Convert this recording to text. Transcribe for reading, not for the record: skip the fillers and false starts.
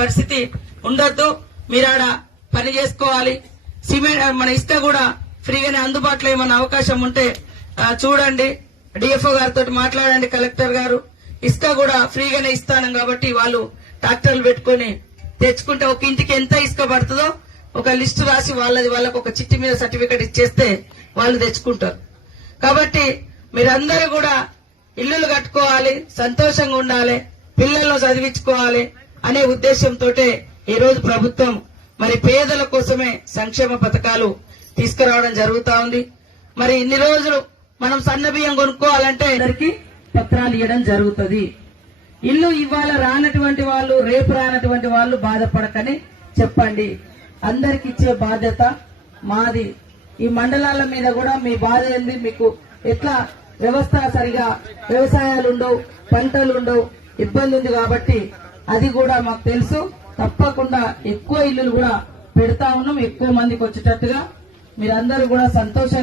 పరిస్థితి ఉండొద్దు. మీరాడ పని చేసుకోవాలి. సిమెంట్ మన ఇసుక కూడా ఫ్రీగానే అందుబాటులో ఏమన్నా అవకాశం ఉంటే చూడండి. డిఎఫ్ఓ గారితో మాట్లాడండి. కలెక్టర్ గారు ఇసుక కూడా ఫ్రీగానే ఇస్తాను కాబట్టి వాళ్ళు ట్రాక్టర్లు పెట్టుకుని తెచ్చుకుంటే ఒక ఇంటికి ఎంత ఇసుక పడుతుందో ఒక లిస్టు రాసి వాళ్ళకు ఒక చిట్టి మీద సర్టిఫికెట్ ఇచ్చేస్తే వాళ్ళు తెచ్చుకుంటారు. కాబట్టి మీరందరూ కూడా ఇల్లులు కట్టుకోవాలి, సంతోషంగా ఉండాలి, పిల్లలను చదివించుకోవాలి అనే ఉద్దేశంతో ఈ రోజు ప్రభుత్వం మరి పేదల కోసమే సంక్షేమ పథకాలు తీసుకురావడం జరుగుతా ఉంది. మరి ఇన్ని రోజులు మనం సన్న బియ్యం కొనుక్కోవాలంటే అందరికి పత్రాలు ఇవ్వడం జరుగుతుంది. ఇల్లు ఇవాళ రానటువంటి వాళ్ళు, రేపు రానటువంటి వాళ్ళు బాధపడకని చెప్పండి. అందరికి ఇచ్చే బాధ్యత మాది. ఈ మండలాల మీద కూడా మీ బాధ ఏంది, మీకు ఎట్లా వ్యవస్థ సరిగా వ్యవసాయాలు ఉండవు, పంటలు ఉండవు, ఇబ్బంది ఉంది కాబట్టి అది కూడా మాకు తెలుసు. తప్పకుండా ఎక్కువ ఇల్లులు కూడా పెడతా ఉన్నాం, ఎక్కువ మందికి వచ్చేటట్టుగా. మీరందరూ కూడా సంతోషంగా